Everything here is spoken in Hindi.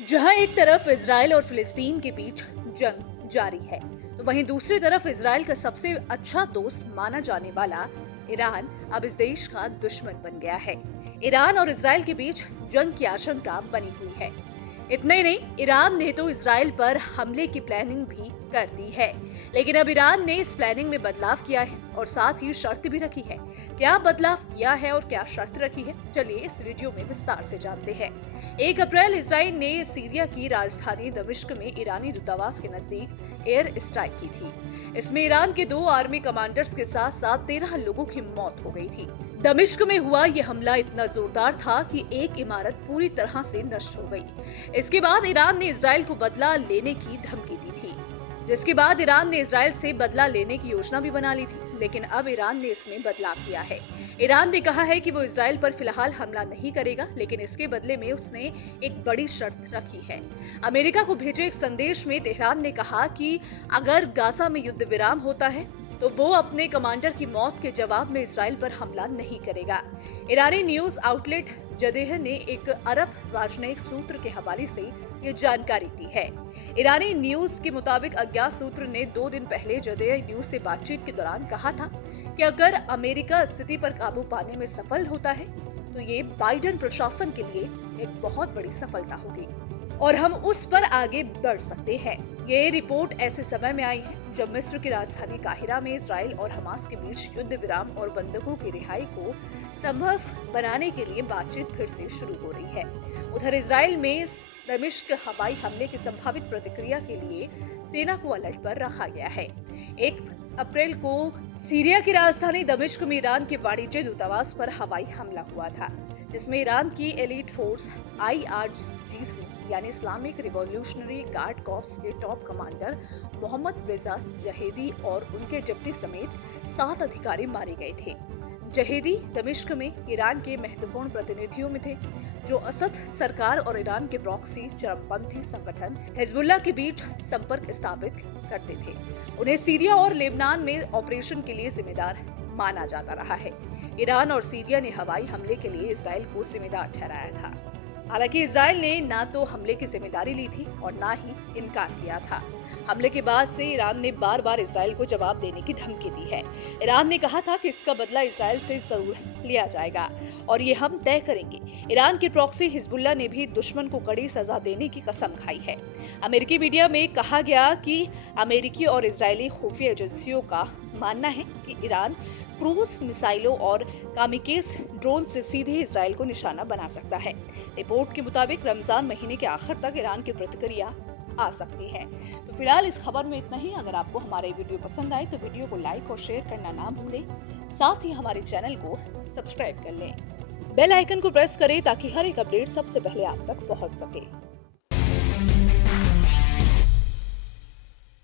जहां एक तरफ इजराइल और फिलिस्तीन के बीच जंग जारी है, तो वहीं दूसरी तरफ इजराइल का सबसे अच्छा दोस्त माना जाने वाला ईरान अब इस देश का दुश्मन बन गया है। ईरान और इजराइल के बीच जंग की आशंका बनी हुई है। इतना ही नहीं, ईरान ने तो इजराइल पर हमले की प्लानिंग भी कर दी है। लेकिन अब ईरान ने इस प्लानिंग में बदलाव किया है और साथ ही शर्त भी रखी है। क्या बदलाव किया है और क्या शर्त रखी है, चलिए इस वीडियो में विस्तार से जानते हैं। 1 अप्रैल इजराइल ने सीरिया की राजधानी दमिश्क में ईरानी दूतावास के नजदीक एयर स्ट्राइक की थी। इसमें ईरान के 2 आर्मी कमांडर्स के साथ साथ 13 लोगों की मौत हो गई थी। दमिश्क में हुआ यह हमला इतना जोरदार था कि एक इमारत पूरी तरह से नष्ट हो गई। इसके बाद ईरान ने इजराइल को बदला लेने की धमकी दी थी, जिसके बाद ईरान ने इजराइल से बदला लेने की योजना भी बना ली थी। लेकिन अब ईरान ने इसमें बदलाव किया है। ईरान ने कहा है कि वो इजराइल पर फिलहाल हमला नहीं करेगा, लेकिन इसके बदले में उसने एक बड़ी शर्त रखी है। अमेरिका को भेजे एक संदेश में तेहरान ने कहा कि अगर गाजा में युद्ध विराम होता है तो वो अपने कमांडर की मौत के जवाब में इजराइल पर हमला नहीं करेगा। ईरानी न्यूज आउटलेट जदेह ने एक अरब राजनयिक सूत्र के हवाले से ये जानकारी दी है। ईरानी न्यूज के मुताबिक अज्ञात सूत्र ने 2 दिन पहले जदेह न्यूज से बातचीत के दौरान कहा था कि अगर अमेरिका स्थिति पर काबू पाने में सफल होता है तो ये बाइडेन प्रशासन के लिए एक बहुत बड़ी सफलता होगी और हम उस पर आगे बढ़ सकते हैं। ये रिपोर्ट ऐसे समय में आई है जब मिस्र की राजधानी काहिरा में इजराइल और हमास के बीच युद्ध विराम और बंधकों की रिहाई को संभव बनाने के लिए बातचीत फिर से शुरू हो रही है। उधर इजराइल में दमिश्क हवाई हमले की संभावित प्रतिक्रिया के लिए सेना को अलर्ट पर रखा गया है। 1 अप्रैल को सीरिया की राजधानी दमिश्क में ईरान के वाणिज्य दूतावास पर हवाई हमला हुआ था, जिसमें ईरान की एलीट फोर्स IRGC यानी इस्लामिक रिवॉल्यूशनरी गार्ड कॉर्प्स के टॉप कमांडर मोहम्मद रेजा जहेदी और उनके जब्ती समेत 7 अधिकारी मारे गए थे। जहेदी दमिश्क में ईरान के महत्वपूर्ण प्रतिनिधियों में थे, जो असद सरकार और ईरान के प्रॉक्सी चरमपंथी संगठन हिजबुल्लाह के बीच संपर्क स्थापित करते थे। उन्हें सीरिया और लेबनान में ऑपरेशन के लिए जिम्मेदार माना जाता रहा है। ईरान और सीरिया ने हवाई हमले के लिए इजराइल को जिम्मेदार ठहराया था। हालांकि इजराइल ने ना तो हमले की जिम्मेदारी ली थी और ना ही इनकार किया था। हमले के बाद से ईरान ने बार बार इजराइल को जवाब देने की धमकी दी है। ईरान ने कहा था कि इसका बदला इजराइल से जरूर लिया जाएगा और ये हम तय करेंगे। ईरान के प्रॉक्सी हिजबुल्लाह ने भी दुश्मन को कड़ी सजा देने की कसम खाई है। अमेरिकी मीडिया में कहा गया कि अमेरिकी और इजरायली खुफिया एजेंसियों का मानना है कि ईरान क्रूज मिसाइलों और कामिकेज ड्रोन से सीधे इजराइल को निशाना बना सकता है। रिपोर्ट के मुताबिक रमजान महीने के आखिर तक ईरान की प्रतिक्रिया आ सकती है। तो फिलहाल इस खबर में इतना ही। अगर आपको हमारा वीडियो पसंद आए तो वीडियो को लाइक और शेयर करना ना भूलें। साथ ही हमारे चैनल को सब्सक्राइब कर लें। बेल आइकन को प्रेस करें ताकि हर एक अपडेट सबसे पहले आप तक पहुंच सके।